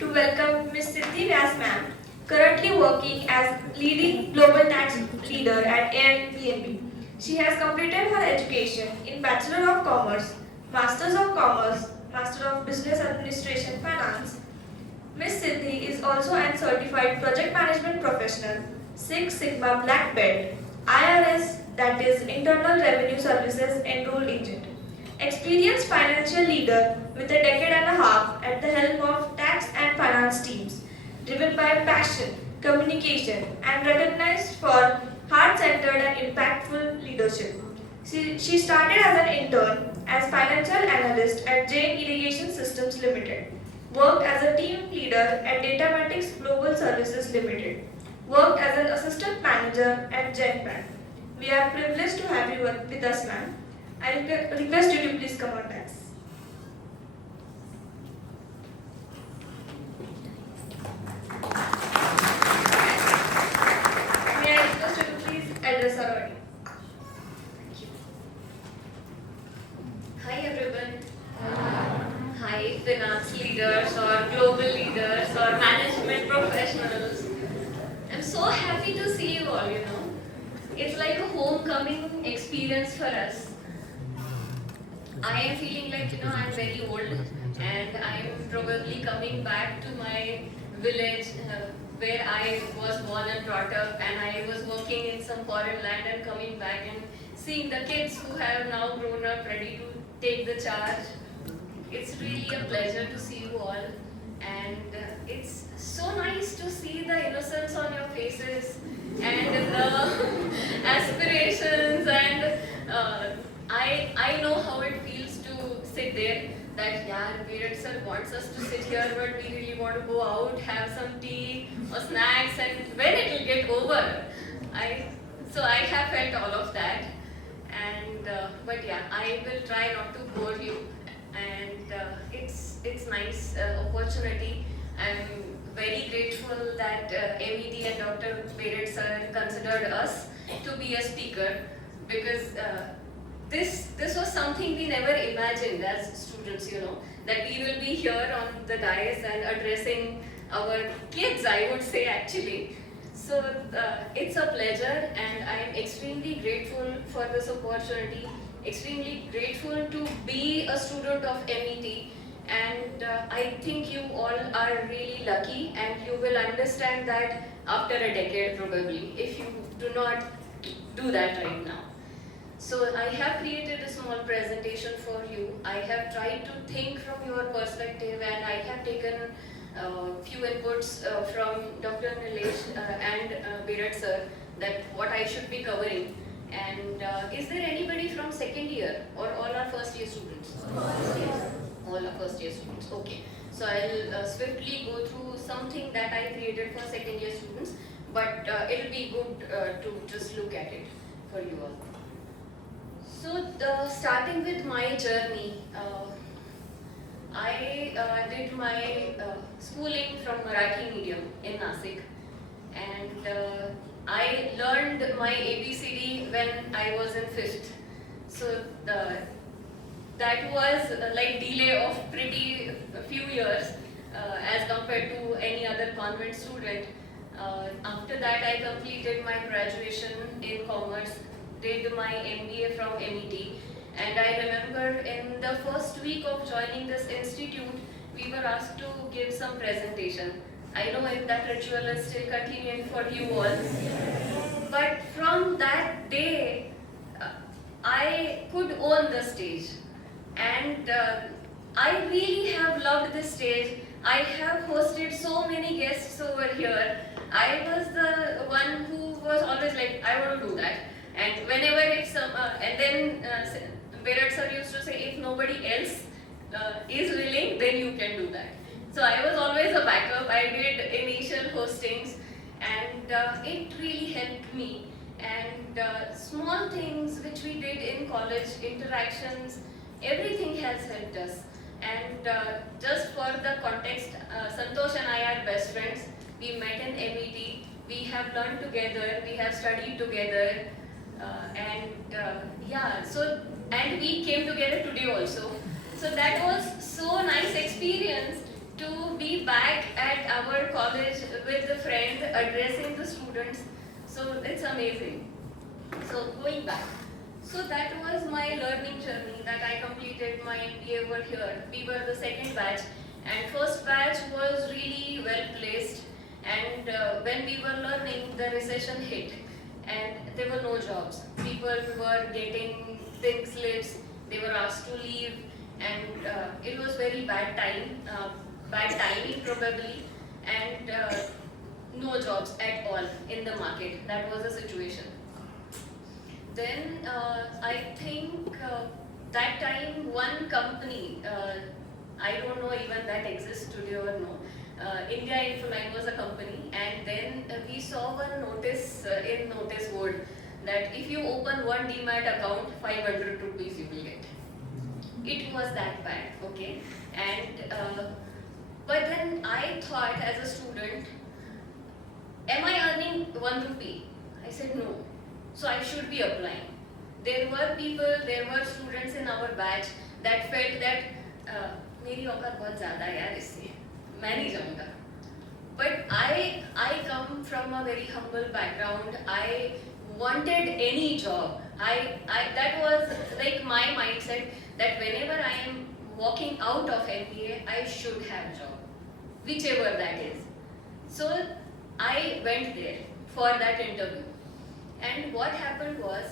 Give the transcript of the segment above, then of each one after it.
to welcome Ms. Siddhi Vyas ma'am, currently working as leading global tax leader at Airbnb. She has completed her education in Bachelor of Commerce, Masters of Commerce, Master of Business Administration Finance. Ms. Siddhi is also an certified project management professional, Six Sigma Black Belt, IRS, that is Internal Revenue Services Enrolled Agent. Experienced financial leader with a decade and a half at the helm of tax and finance teams, driven by passion, communication, and recognized for heart-centered and impactful leadership. She started as an intern as financial analyst at Jain Irrigation Systems Limited, worked as a team leader at Datamatics Global Services Limited, worked as an assistant manager at Genpact. We are privileged to have you with us, ma'am. I request you to please come on, guys. May I request you to please address our audience? Thank you. Hi everyone. Hi finance leaders or global leaders or management professionals. I'm so happy to see you all, It's like a homecoming experience for us. I am feeling like, I'm very old and I'm probably coming back to my village where I was born and brought up, and I was working in some foreign land and coming back and seeing the kids who have now grown up ready to take the charge. It's really a pleasure to see you all, and it's so nice to see the innocence on your faces and the aspirations, and I know how it feels to sit there that parents sir wants us to sit here, but we really want to go out, have some tea or snacks, and when it will get over. I have felt all of that, and but I will try not to bore you, and it's nice opportunity. I'm very grateful that MET and Dr. Bered sir considered us to be a speaker, because this was something we never imagined as students, that we will be here on the dais and addressing our kids, I would say actually. So it's a pleasure, and I am extremely grateful for this opportunity, extremely grateful to be a student of MET, and I think you all are really lucky, and you will understand that after a decade probably, if you do not do that right now. So I have created a small presentation for you. I have tried to think from your perspective, and I have taken few inputs from Dr. Nilesh and Bered sir, that what I should be covering. And is there anybody from second year, or all are first year students? All are first year students. Okay. So I'll swiftly go through something that I created for second year students, but it'll be good to just look at it for you all. So starting with my journey, I did my schooling from Marathi medium in Nasik, and I learned my ABCD when I was in 5th. So that was like delay of pretty few years as compared to any other convent student. After that, I completed my graduation in commerce, did my MBA from MET, and I remember in the first week of joining this institute, we were asked to give some presentation. I know if that ritual is still continuing for you all, but from that day, I could own the stage, and I really have loved this stage. I have hosted so many guests over here. I was the one who was always like, I want to do that. And whenever it's, and then Bered sir used to say, if nobody else is willing, then you can do that. So I was always a backup. I did initial hostings, and it really helped me. And small things which we did in college, interactions, everything has helped us. And just for the context, Santosh and I are best friends. We met in MET. We have learned together. We have studied together. And we came together today also. So that was so nice experience to be back at our college with the friend addressing the students. So it's amazing. So going back. So that was my learning journey that I completed my MBA over here. We were the second batch and first batch was really well placed, and when we were learning the recession hit and there were no jobs. People were getting pink slips, they were asked to leave, and it was very bad bad timing probably, and no jobs at all in the market. That was the situation. Then I think that time one company, I don't know even that exists today or no, India Infoline was a company, and then we saw one notice in notice board that if you open one Demat account, 500 rupees you will get. It was that bad, okay? And but then I thought as a student, am I earning 1 rupee? I said no. So I should be applying. There were people, there were students in our batch that felt that मेरी औकात बहुत ज़्यादा है यार इससे, मैं नहीं जाऊँगा. But I come from a very humble background. I wanted any job. That was like my mindset that whenever I am walking out of MBA, I should have job, whichever that is. So I went there for that interview. And what happened was,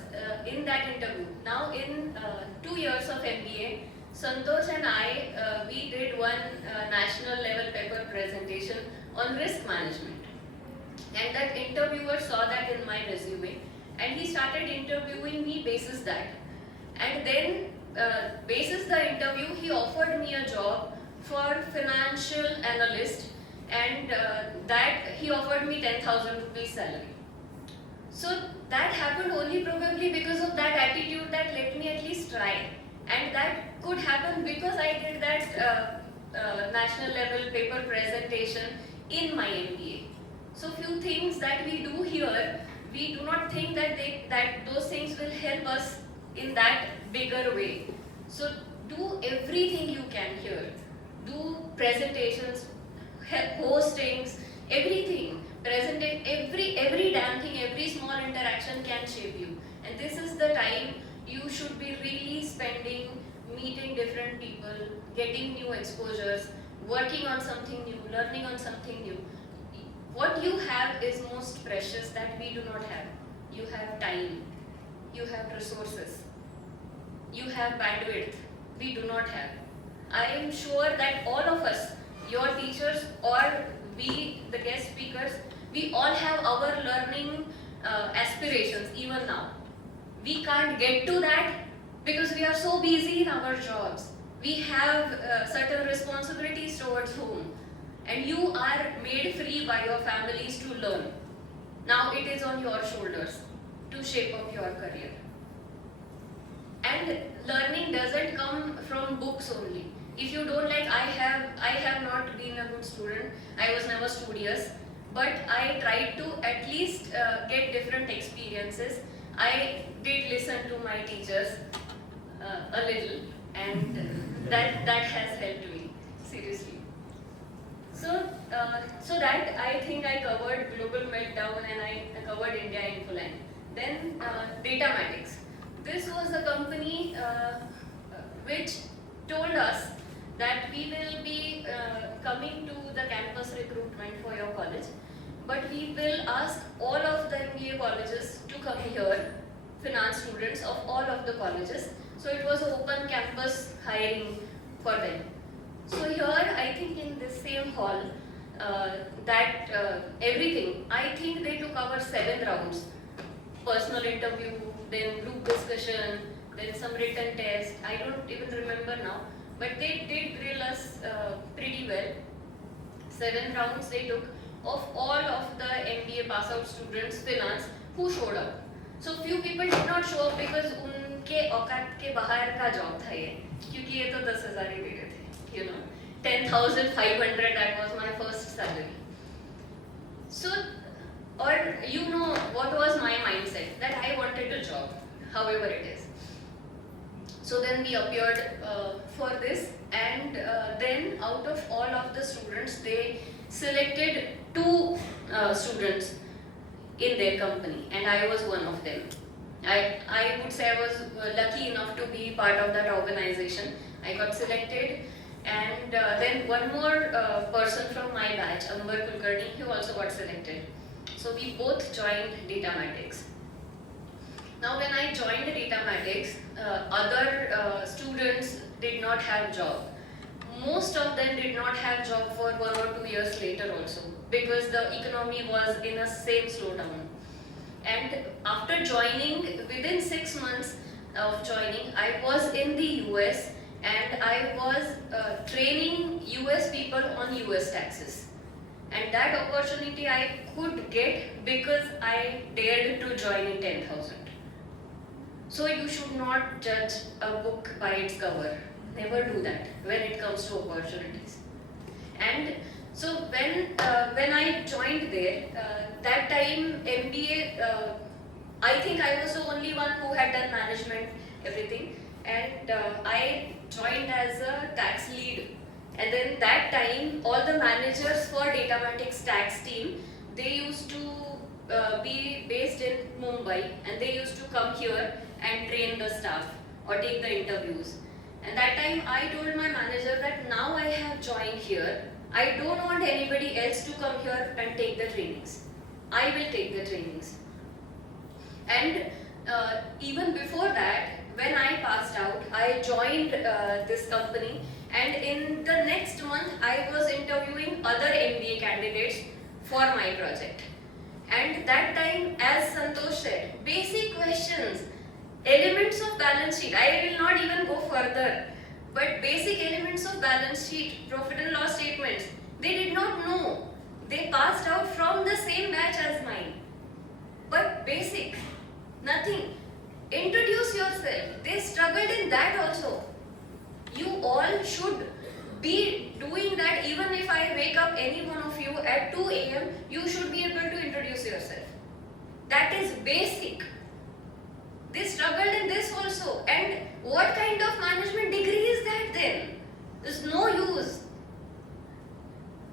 in that interview, now in 2 years of MBA, Santosh and I, we did one national level paper presentation on risk management. And that interviewer saw that in my resume, and he started interviewing me basis that. And then, basis the interview, he offered me a job for financial analyst, and that he offered me 10,000 rupees salary. So that happened only probably because of that attitude that let me at least try. And that could happen because I did that national level paper presentation in my MBA. So few things that we do here, we do not think that those things will help us in that bigger way. So do everything you can here. Do presentations, hostings, everything. Presenting every damn thing, every small interaction can shape you. And this is the time you should be really spending, meeting different people, getting new exposures, working on something new, learning on something new. What you have is most precious that we do not have. You have time, you have resources, you have bandwidth, we do not have. I am sure that all of us, your teachers or we, the guest speakers, we all have our learning aspirations even now. We can't get to that because we are so busy in our jobs. We have certain responsibilities towards home, and you are made free by your families to learn. Now it is on your shoulders to shape up your career. And learning doesn't come from books only. If you don't like, I have not been a good student. I was never studious, but I tried to at least get different experiences. I did listen to my teachers a little, and that has helped me seriously. So that I think I covered Global Meltdown and I covered India Infoline. Then Datamatics. This was a company which told us that we will be coming to the campus recruitment for your college, but we will ask all of the MBA colleges to come here, finance students of all of the colleges. So it was open campus hiring for them. So here, I think in this same hall, everything, I think they took our 7 rounds. Personal interview, then group discussion, then some written test. I don't even remember now, but they did grill us pretty well. 7 rounds they took of all of the MBA pass out students, finance, who showed up. So few people did not show up because उनके औकात के बाहर का job था ये, क्योंकि ये तो 10,000 ही दे रहे थे, you know, 10,500 that was my first salary. So, or you know what was my mindset, that I wanted a job, however it is. So then we appeared for this, and then out of all of the students, they selected two students in their company, and I was one of them. I would say I was lucky enough to be part of that organization. I got selected, and then one more person from my batch, Amber Kulkarni, he also got selected. So we both joined Datamatics. Now when I joined Datamatics, other students did not have job. Most of them did not have job for 1 or 2 years later also, because the economy was in a same slowdown. And after joining, within 6 months of joining, I was in the US and I was training US people on US taxes. And that opportunity I could get because I dared to join in 10,000. So you should not judge a book by its cover. Never do that when it comes to opportunities. And so when I joined there, that time MBA, I think I was the only one who had done management, everything, and I joined as a tax lead. And then that time, all the managers for Datamatics tax team, they used to be based in Mumbai, and they used to come here and train the staff or take the interviews. And that time I told my manager that now I have joined here, I don't want anybody else to come here and take the trainings. I will take the trainings. And even before that, when I passed out, I joined this company, and in the next month I was interviewing other MBA candidates for my project. And that time, as Santosh said, basic questions, elements of balance sheet, I will not even go further, but basic elements of balance sheet, profit and loss statements, they did not know. They passed out from the same batch as mine. But basic, nothing. Introduce yourself. They struggled in that also. You all should be doing that. Even if I wake up any one of you at 2 a.m., you should be able to introduce yourself. That is basic. They struggled in this also. And what kind of management degree is that then? There's no use.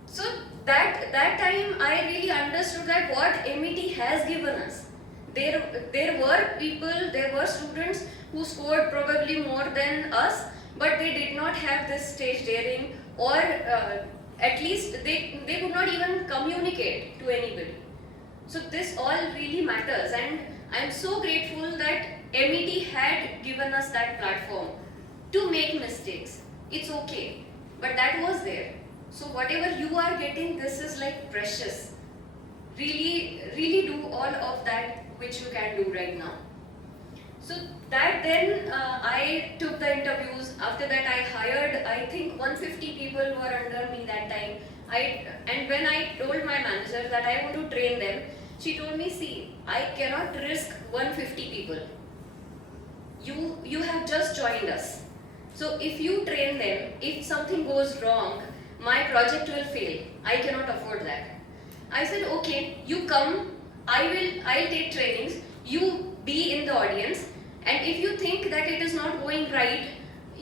So that time I really understood that what MET has given us. There were people, there were students who scored probably more than us, but they did not have this stage daring, or at least they could not even communicate to anybody. So this all really matters, and I'm so grateful that MET had given us that platform to make mistakes. It's okay, but that was there. So whatever you are getting, this is like precious. Really do all of that which you can do right now. So that then I took the interviews. After that I hired, I think 150 people were under me that time. And when I told my manager that I want to train them, she told me, see, I cannot risk 150 people. You have just joined us. So if you train them, if something goes wrong, my project will fail. I cannot afford that. I said, okay, you come, I'll take trainings, you be in the audience, and if you think that it is not going right,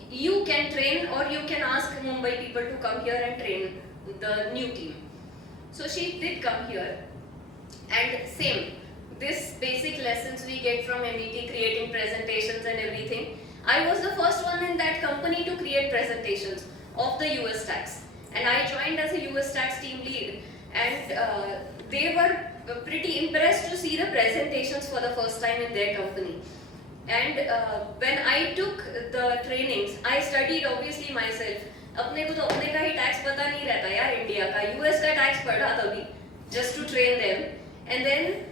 you can train, or you can ask Mumbai people to come here and train the new team. So she did come here, and same, this basic lessons we get from MET, creating presentations and everything. I was the first one in that company to create presentations of the US tax, and I joined as a US tax team lead, and they were pretty impressed to see the presentations for the first time in their company. And when I took the trainings, I studied obviously myself. अपने को तो अपने का ही tax पता नहीं रहता यार, India का, यूएस का टैक्स पढ़ा तभी, just to train them. And then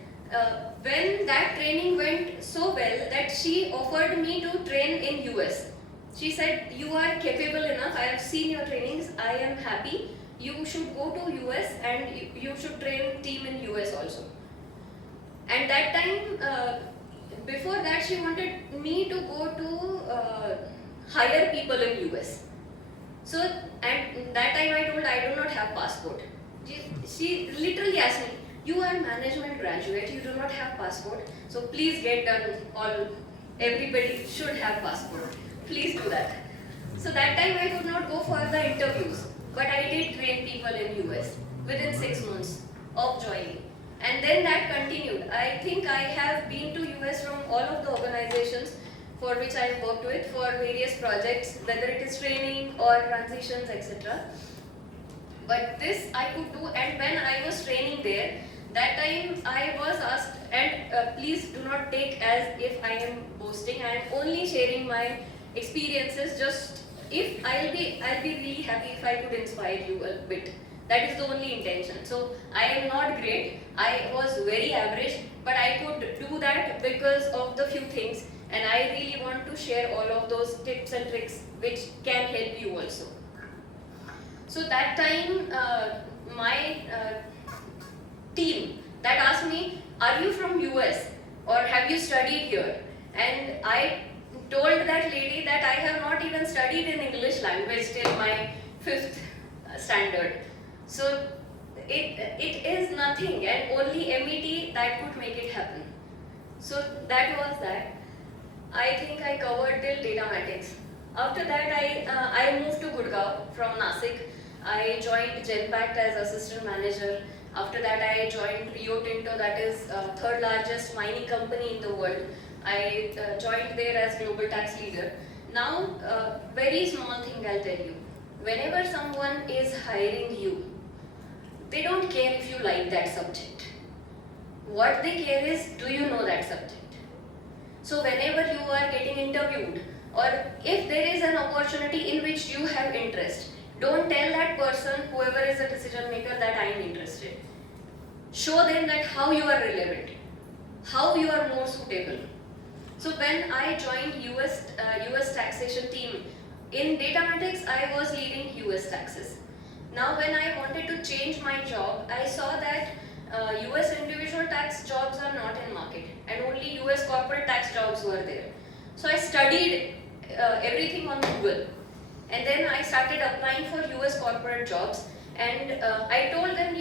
when that training went so well that she offered me to train in US. She said, you are capable enough, I have seen your trainings, I am happy. You should go to US and you should train team in US also. And that time, before that she wanted me to go to hire people in US. So, and that time I told I do not have passport. She literally asked me, you are management graduate, you do not have passport, so please get done, everybody should have passport. Please do that. So that time I could not go for the interviews. global in US within 6 months of joining. And then that continued. I think I have been to US from all of the organizations for which I have worked with for various projects, whether it is training or transitions, etc. But this I could do, and when I was training there, that time I was asked, and please do not take as if I am boasting. I am only sharing my experiences. Just if I'll be really happy if I could inspire you a bit. That is the only intention. So I am not great. I was very average, but I could do that because of the few things, and I really want to share all of those tips and tricks which can help you also. So that time, my team that asked me, "Are you from US or have you studied here?" And I told that lady that I have not even studied in English language till my 5th standard. So it is nothing, and only MET that could make it happen. So that was that. I think I covered till Datamatics. After that, I moved to Gurgaon from Nasik. I joined Genpact as assistant manager. After that, I joined Rio Tinto, that is third largest mining company in the world. I joined there as global tax leader. Now, very small thing I'll tell you. Whenever someone is hiring you, they don't care if you like that subject. What they care is, do you know that subject? So whenever you are getting interviewed, or if there is an opportunity in which you have interest, don't tell that person, whoever is a decision maker, that I am interested. Show them that how you are relevant, how you are more suitable. So when I joined US taxation team, in Datamatics I was leading US taxes. Now when I wanted to change my job, I saw that US individual tax jobs are not in market, and only US corporate tax jobs were there. So I studied everything on Google, and then I started applying for US corporate jobs, and I told them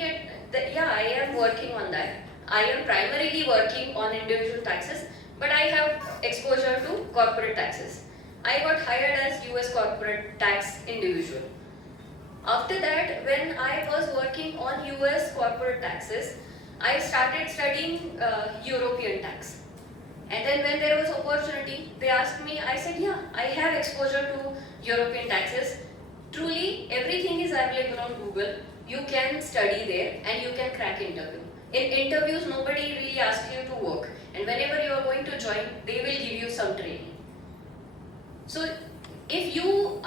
that yeah, I am working on that. I am primarily working on individual taxes, but I have exposure to corporate taxes. I got hired as US corporate tax individual. After that, when I was working on US corporate taxes, I started studying European tax. And then when there was opportunity, they asked me, I said, yeah, I have exposure to European taxes. Truly, everything is available on Google. You can study there and you can crack interview. In interviews, nobody really asks you to work. And whenever you are going to join, they will give you some training. So if you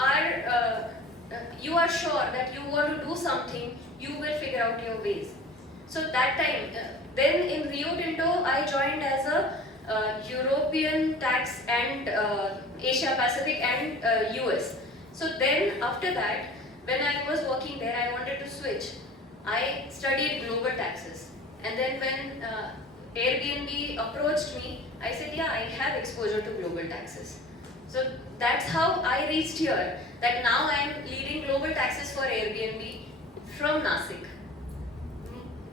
are sure that you want to do something, you will figure out your ways. So that time, then in Rio Tinto, I joined as a European tax and Asia Pacific and US. So then after that, when I was working there, I wanted to switch. I studied global taxes. And then when Airbnb approached me, I said, yeah, I have exposure to global taxes. So that's how I reached here, that now I am leading global taxes for Airbnb from Nasik.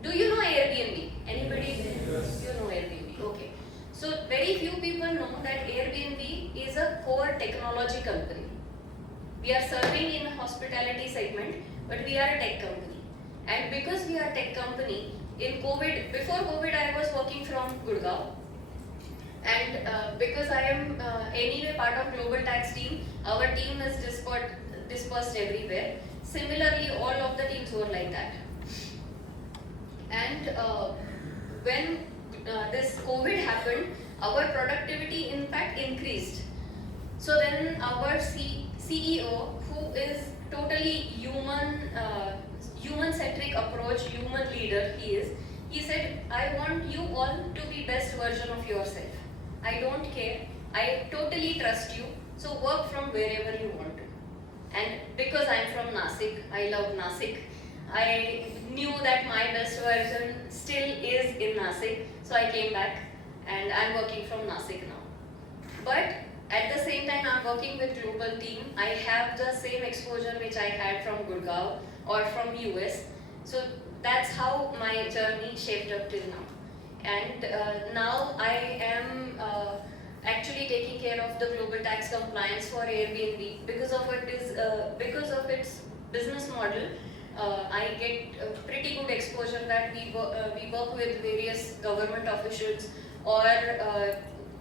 Do you know Airbnb? Anybody? Yes. You know Airbnb, okay. So very few people know that Airbnb is a core technology company. We are serving in a hospitality segment, but we are a tech company. And because we are a tech company, in COVID, before COVID I was working from Gurgaon. And because I am anyway part of global tax team, our team is dispersed everywhere. Similarly, all of the teams were like that. And when this COVID happened, our productivity in fact increased. So then our CEO, who is totally human-centric approach, human leader he said, I want you all to be best version of yourself. I don't care. I totally trust you. So work from wherever you want to. And because I'm from Nasik, I love Nasik. I knew that my best version still is in Nasik. So I came back and I'm working from Nasik now. But at the same time, I'm working with global team. I have the same exposure which I had from Gurgaon or from US. So that's how my journey shaped up till now. And now I am actually taking care of the global tax compliance for Airbnb because of its business model. I get pretty good exposure that we work with various government officials or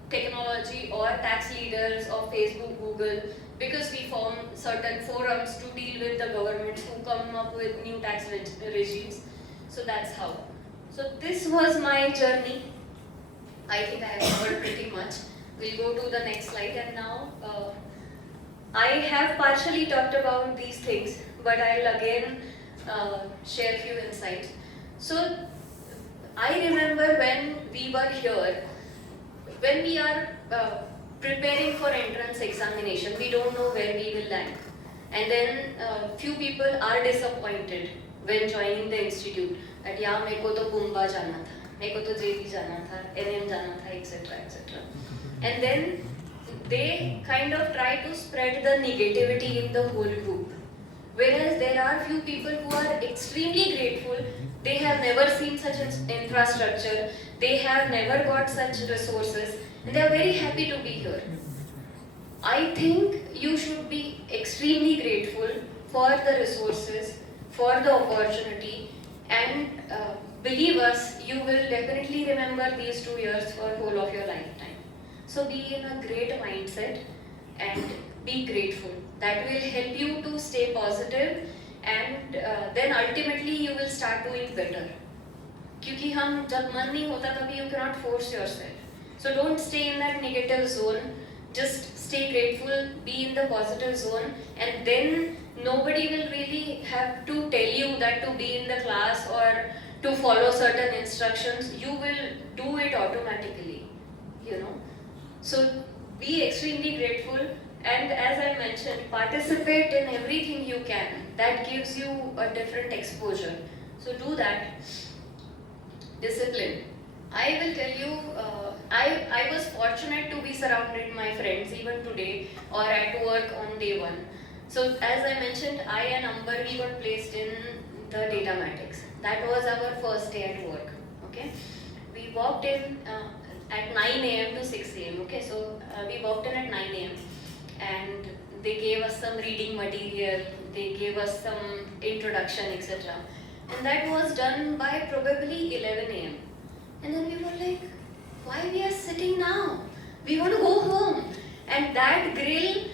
technology or tax leaders of Facebook, Google, because we form certain forums to deal with the governments who come up with new tax regimes. So that's how. So this was my journey. I think I have covered pretty much. We'll go to the next slide, and now I have partially talked about these things, but I'll again share few insights. So I remember when we were here, when we are preparing for entrance examination, we don't know where we will land. And then few people are disappointed when joining the institute. That yeah, मेरे को तो कुंभा जाना था, मेरे को तो JP जाना था, NM जाना था, etc. etc. And then they kind of try to spread the negativity in the whole group. Whereas there are few people who are extremely grateful. They have never seen such infrastructure, they have never got such resources, and they are very happy to be here. I think you should be extremely grateful for the resources, for the opportunity, and believe us, you will definitely remember these 2 years for whole of your lifetime. So be in a great mindset and be grateful. That will help you to stay positive, and then ultimately you will start doing better. क्योंकि हम जब मन नहीं होता तभी you cannot force yourself. So don't stay in that negative zone. Just stay grateful, be in the positive zone, and then nobody will really have to tell you that to be in the class or to follow certain instructions. You will do it automatically, you know. So be extremely grateful, and as I mentioned, participate in everything you can. That gives you a different exposure. So do that. Discipline. I will tell you, I was fortunate to be surrounded my friends even today or at work on day one. So as I mentioned, I and Amber, we got placed in the Datamatics. That was our first day at work. Okay, we walked in at 9 a.m. to 6 a.m. Okay, so we walked in at 9 a.m. and they gave us some reading material, they gave us some introduction, etc. And that was done by probably 11 a.m. And then we were like, why we are sitting now? We want to go home. And that grill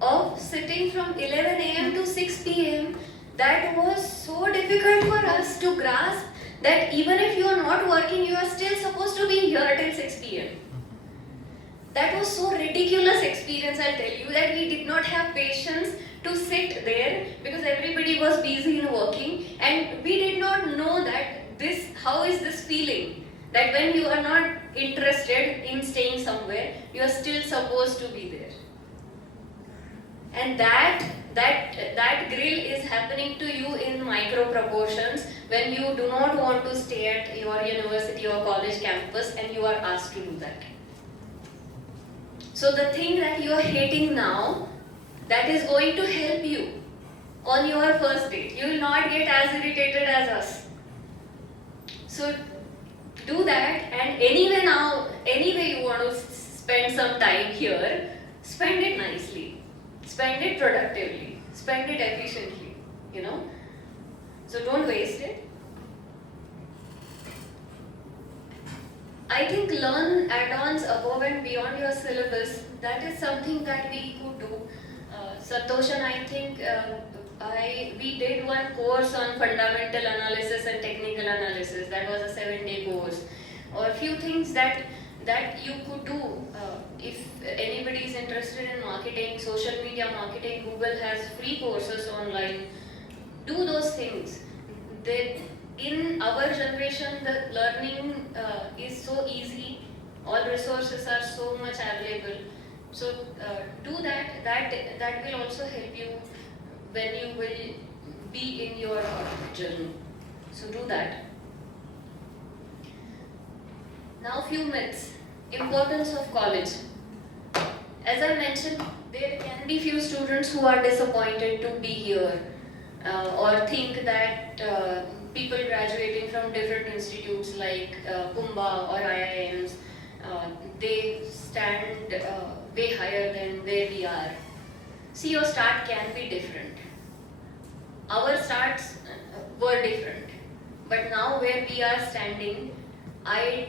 of sitting from 11 a.m. to 6 p.m., that was so difficult for us to grasp that even if you are not working, you are still supposed to be here till 6 p.m. That was so ridiculous experience, I'll tell you, that we did not have patience to sit there because everybody was busy in working, and we did not know that how is this feeling? That when you are not interested in staying somewhere, you are still supposed to be there. And that grill is happening to you in micro proportions when you do not want to stay at your university or college campus and you are asked to do that. So the thing that you are hating now, that is going to help you on your first date. You will not get as irritated as us. So do that, and anyway you want to spend some time here, spend it nicely, spend it productively, spend it efficiently, you know. So don't waste it. I think learn add-ons above and beyond your syllabus. That is something that we could do. Santosh and I think we did one course on fundamental analysis and technical analysis. That was a 7-day course. Or a few things that you could do. If anybody is interested in marketing, social media marketing, Google has free courses online. Do those things. In our generation, the learning is so easy. All resources are so much available. So do that. That will also help you when you will be in your journey. So do that. Now few myths. Importance of college. As I mentioned, there can be few students who are disappointed to be here or think that people graduating from different institutes like Kumbha or IIMs, they stand way higher than where we are. See, your start can be different. our starts were different. But now where we are standing, I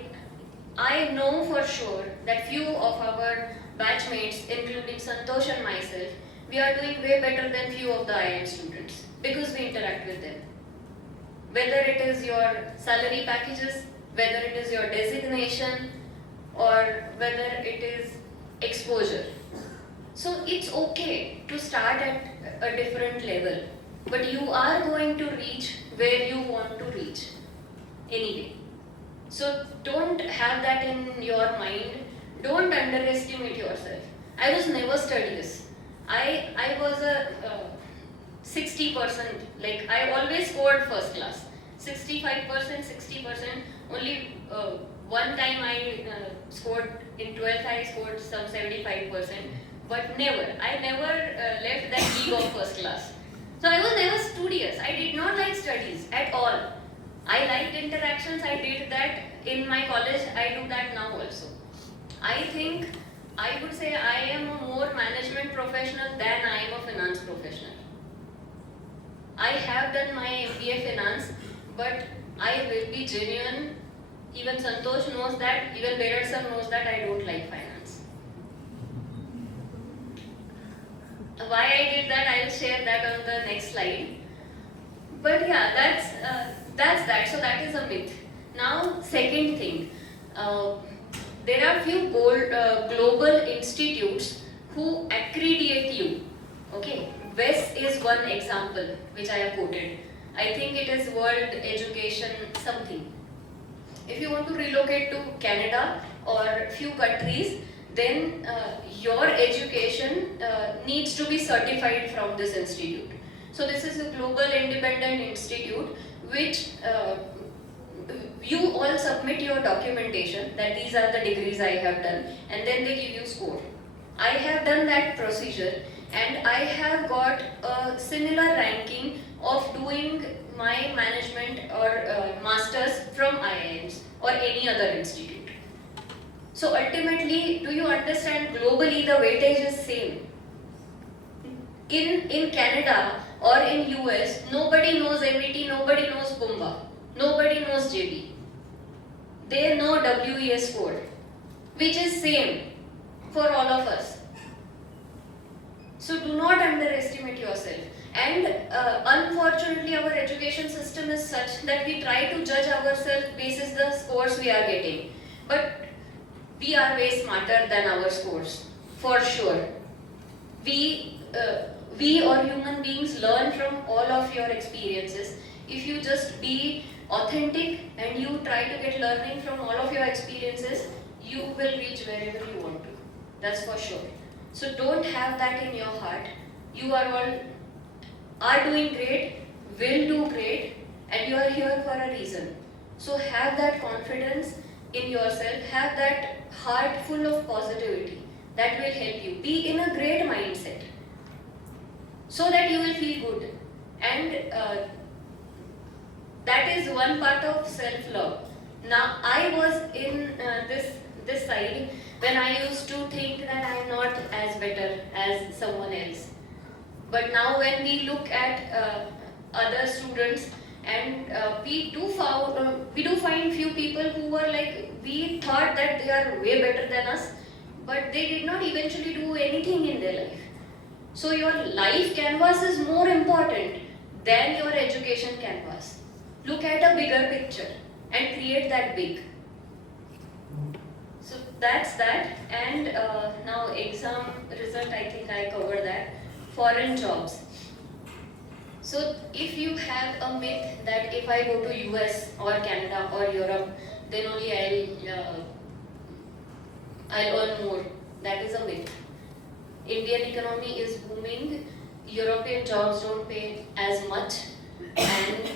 I know for sure that few of our batchmates, including Santosh and myself, we are doing way better than few of the IIM students because we interact with them. Whether it is your salary packages, whether it is your designation, or whether it is exposure. So it's okay to start at a different level, but you are going to reach where you want to reach anyway. So don't have that in your mind. Don't underestimate yourself. I was never studious. I was a 60%, like I always scored first class. 65%, 60%. Only one time I scored in 12th, I scored some 75%. But never, I never left that league of first class. So I was never studious. I did not like studies at all. I liked interactions. I did that in my college. I do that now also. I think I would say I am a more management professional than I am a finance professional. I have done my MBA finance, but I will be genuine. Even Santosh knows that, even Berar sir knows that I don't like finance. Why I did that, I will share that on the next slide. But yeah, that's that. So that is a myth. Now, second thing, there are few global institutes who accredit you. Okay, WES is one example which I have quoted. I think it is World Education something. If you want to relocate to Canada or few countries, then your education needs to be certified from this institute. So this is a global independent institute which you all submit your documentation that these are the degrees I have done, and then they give you score. I have done that procedure and I have got a similar ranking of doing my management or masters from IIMs or any other institute. So ultimately, do you understand, globally the weightage is same. In Canada or in US, nobody knows MIT, nobody knows Pumba, nobody knows JB. They know WES code, which is same for all of us. So do not underestimate yourself. And unfortunately, our education system is such that we try to judge ourselves basis the scores we are getting. But we are way smarter than our scores, for sure. We or human beings learn from all of your experiences. If you just be authentic and you try to get learning from all of your experiences, you will reach wherever you want to. That's for sure. So don't have that in your heart. You are all are doing great, will do great, and you are here for a reason. So have that confidence in yourself, have that heart full of positivity. That will help you. Be in a great mindset so that you will feel good. And that is one part of self-love. Now, I was in this side when I used to think that I am not as better as someone else. But now when we look at other students, and we do find few people who were like, we thought that they are way better than us, but they did not eventually do anything in their life. So your life canvas is more important than your education canvas. Look at a bigger picture and create that big. So that's that. And now exam result, I think I covered that. Foreign jobs. So if you have a myth that if I go to US or Canada or Europe, then only I'll earn more. That is a myth. Indian economy is booming. European jobs don't pay as much, and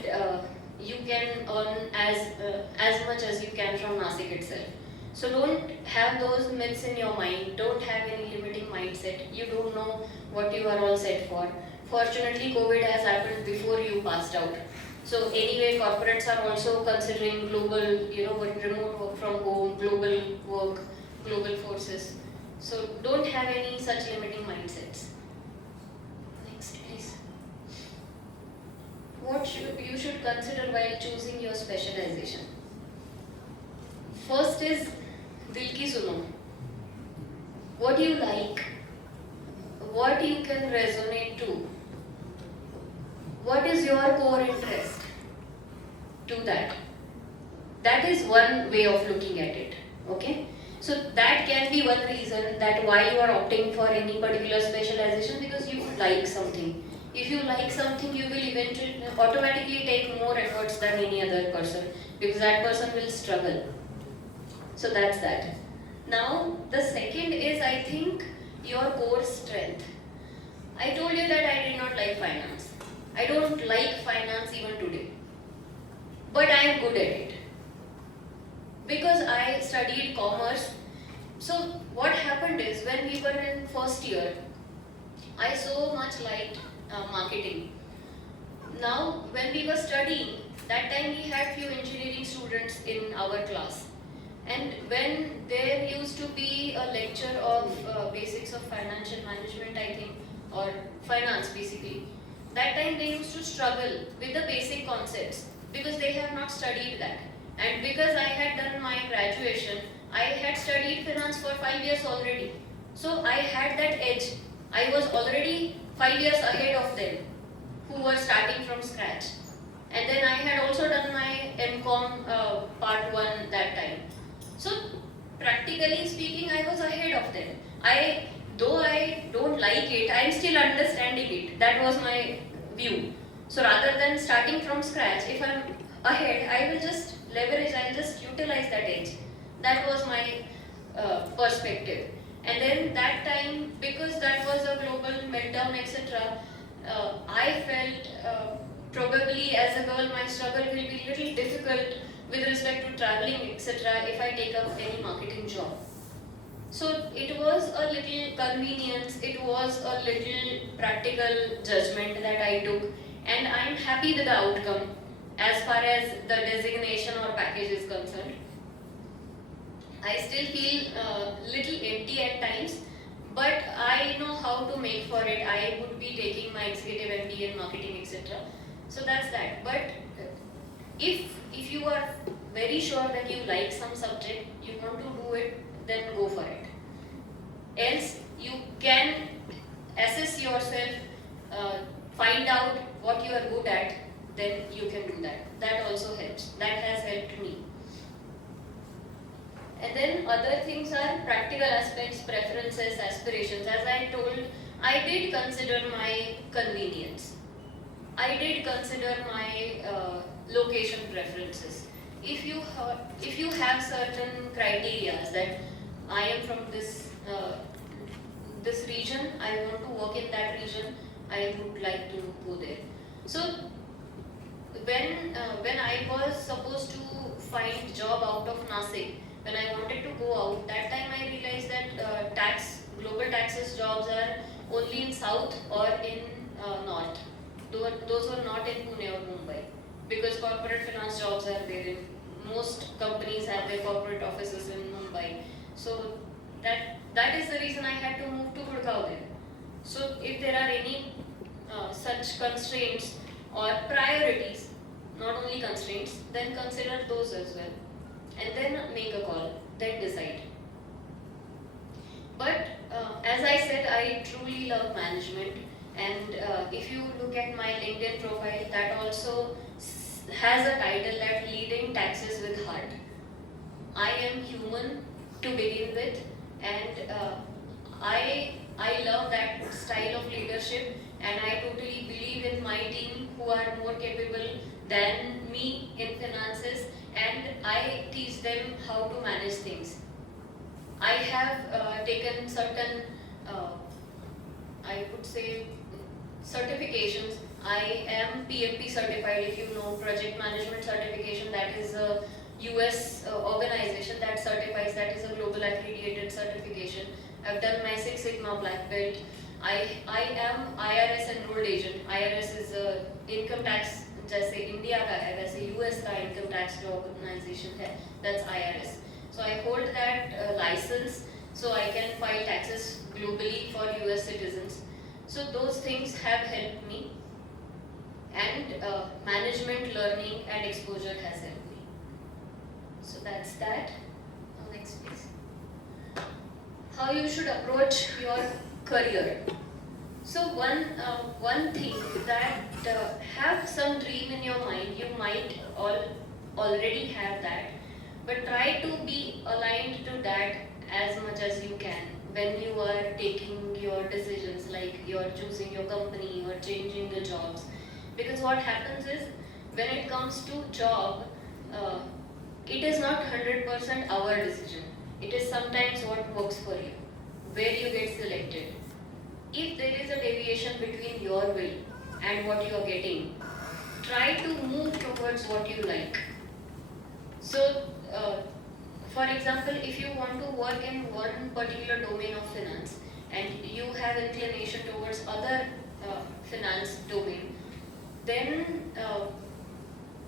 you can earn as much as you can from Nasik itself. So don't have those myths in your mind. Don't have any limiting mindset. You don't know what you are all set for. Fortunately, COVID has happened before you passed out. So anyway, corporates are also considering global, remote work from home, global work, global forces. So don't have any such limiting mindsets. Next, please. you should consider while choosing your specialization. First is Dil Ki Suno. What you like, what you can resonate to, what is your core interest to that. That is one way of looking at it. Okay? So that can be one reason that why you are opting for any particular specialization, because you like something. If you like something, you will eventually automatically take more efforts than any other person, because that person will struggle. So that's that. Now the second is, I think, your core strength. I told you that I did not like finance. I don't like finance even today. But I am good at it. Because I studied commerce. So what happened is, when we were in first year, I so much liked marketing. Now when we were studying, that time we had few engineering students in our class. And when there used to be a lecture of basics of financial management, I think, or finance basically, that time they used to struggle with the basic concepts because they have not studied that. And because I had done my graduation, I had studied finance for 5 years already. So I had that edge. I was already 5 years ahead of them who were starting from scratch. And then I had also done my MCom part 1 that time. So practically speaking, I was ahead of them. Though I don't like it, I am still understanding it. That was my view. So rather than starting from scratch, if I'm ahead, I will just leverage, I will just utilize that edge. That was my perspective. And then that time, because that was a global meltdown, etc., I felt probably as a girl my struggle will be little difficult with respect to traveling, etc., if I take up any marketing job. So it was a little convenience, it was a little practical judgment that I took, and I am happy with the outcome as far as the designation or package is concerned. I still feel little empty at times, but I know how to make for it. I would be taking my executive MBA in marketing, etc. So that's that. But if you are very sure that you like some subject, you want to do it, then go for it. Else you can assess yourself, find out what you are good at, then you can do that. That also helps. That has helped me. And then other things are practical aspects, preferences, aspirations. As I told, I did consider my convenience. I did consider my location preferences. If you have certain criteria that I am from this region, I want to work in that region, I would like to go there. So when I was supposed to find job out of Nasik, when I wanted to go out, that time I realized that global taxes jobs are only in South or in North. Those were not in Pune or Mumbai, because corporate finance jobs are there in most companies have their corporate offices in Mumbai. So that is the reason I had to move to Gurgaon then. So if there are any such constraints or priorities, not only constraints, then consider those as well. And then make a call, then decide. But as I said, I truly love management. And if you look at my LinkedIn profile, that also has a title that Leading Taxes with Heart. I am human to begin with, and I love that style of leadership, and I totally believe in my team who are more capable than me in finances, and I teach them how to manage things. I have taken certain, I would say, certifications. I am PMP certified, if you know, project management certification. That is a US organization that certifies, that is a global accredited certification. I've done my Six Sigma Black Belt. I am IRS enrolled agent. IRS is income tax, जैसे India का है वैसे US का income tax जो organisation है, that's IRS. So I hold that license, so I can file taxes globally for US citizens. So those things have helped me. And management learning and exposure has helped me. So that's that. Next please. How you should approach your career. So one thing that have some dream in your mind, you might already have that, but try to be aligned to that as much as you can when you are taking your decisions, like you're choosing your company or changing the jobs. Because what happens is, when it comes to job, it is not 100% our decision. It is sometimes what works for you, where you get selected. If there is a deviation between your will and what you are getting, try to move towards what you like. So, for example, if you want to work in one particular domain of finance and you have inclination towards other finance domain, then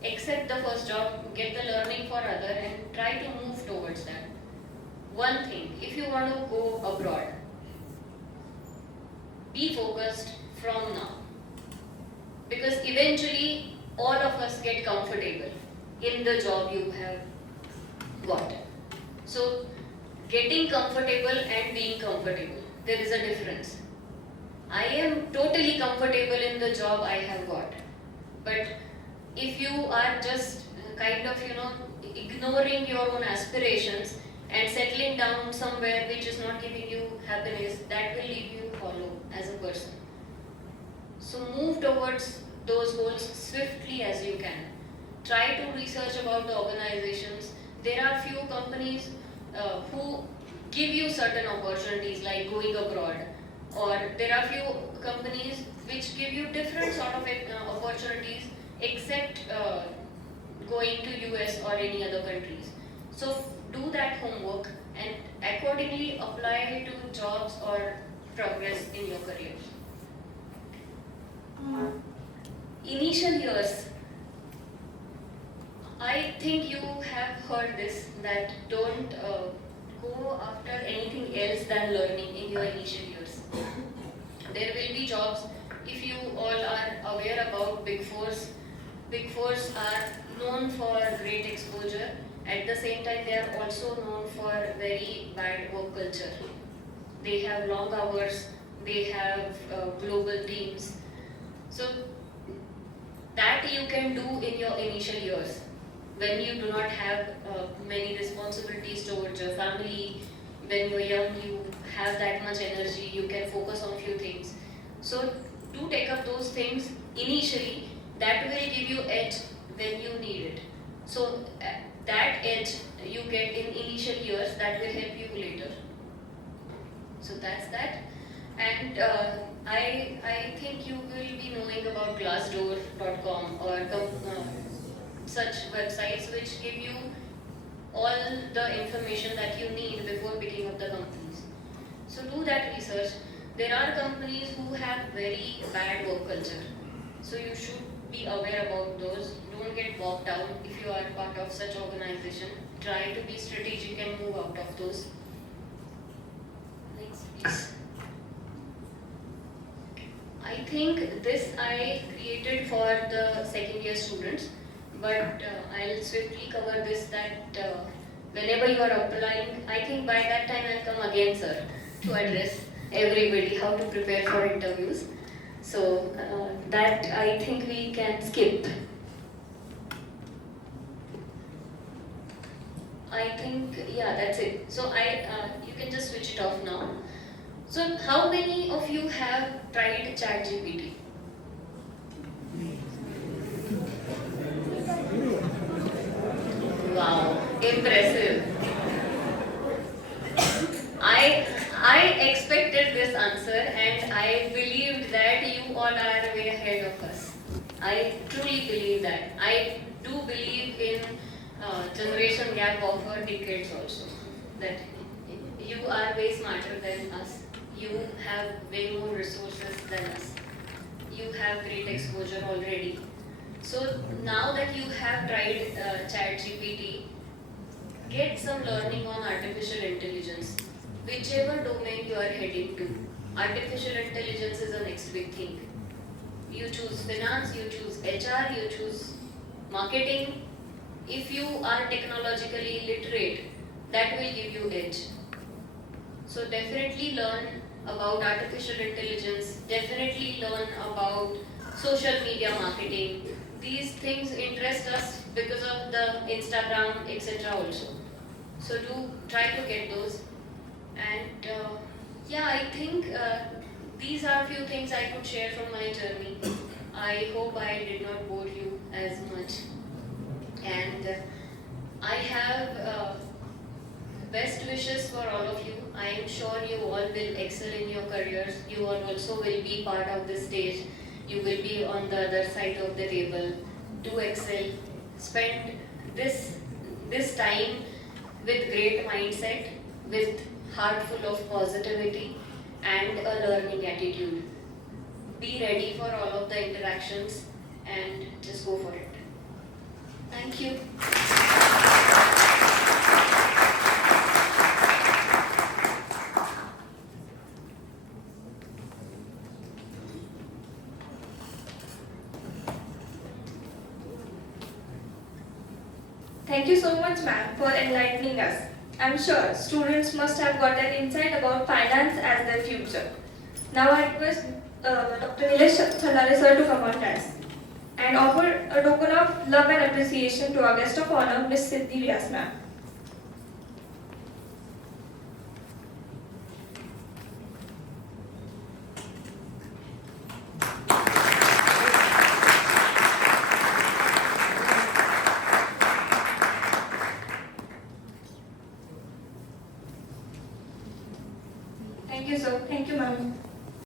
accept the first job, get the learning for other, and try to move towards that. One thing, if you want to go abroad, be focused from now, because eventually all of us get comfortable in the job you have got. So getting comfortable and being comfortable, there is a difference. I am totally comfortable in the job I have got, but if you are just kind of ignoring your own aspirations and settling down somewhere which is not giving you happiness, that will leave you hollow as a person. So move towards those goals swiftly as you can. Try to research about the organizations. There are few companies who give you certain opportunities like going abroad, or there are few companies which give you different sort of opportunities except going to US or any other countries. So do that homework and accordingly apply to jobs or progress in your career. Initial years, I think you have heard this, that don't go after anything else than learning in your initial years. There will be jobs, if you all are aware about Big Fours. Big Fours are known for great exposure. At the same time, they are also known for very bad work culture. They have long hours, they have global teams. So that you can do in your initial years, when you do not have many responsibilities towards your family. When you're young, you have that much energy, you can focus on few things. So do take up those things initially. That will give you edge when you need it. So that edge you get in initial years, that will help you later. So that's that. And I think you will be knowing about Glassdoor.com or such websites which give you all the information that you need before picking up the companies. So do that research. There are companies who have very bad work culture, so you should be aware about those. Don't get bogged down if you are part of such organization. Try to be strategic and move out of those. Next, please. I think this I created for the second year students, but I'll swiftly cover this, that whenever you are applying, I think by that time I'll come again, sir, to address everybody how to prepare for interviews. So that I think we can skip. I think, yeah, that's it. So you can just switch it off now. So how many of you have tried ChatGPT? Wow, impressive. I expected this answer, and I believed that you all are way ahead of us. I truly believe that. I do believe in generation gap of decades also. That you are way smarter than us. You have way more resources than us. You have great exposure already. So now that you have tried ChatGPT, get some learning on artificial intelligence. Whichever domain you are heading to, artificial intelligence is the next big thing. You choose finance, you choose HR, you choose marketing. If you are technologically literate, that will give you edge. So definitely learn about artificial intelligence, definitely learn about social media marketing. These things interest us because of the Instagram, etc. also. So do try to get those. And yeah, I think these are few things I could share from my journey. I hope I did not bore you as much. And I have best wishes for all of you. I am sure you all will excel in your careers. You all also will be part of the stage. You will be on the other side of the table. Do excel. Spend this time with great mindset, with heart full of positivity and a learning attitude. Be ready for all of the interactions and just go for it. Thank you. Thank you so much, ma'am, for enlightening us. I'm sure students must have got an insight about finance as their future. Now I request Dr. Nilesh Chandale sir to come on dais and offer a token of love and appreciation to our guest of honor, Miss Siddhi Vyas ma'am.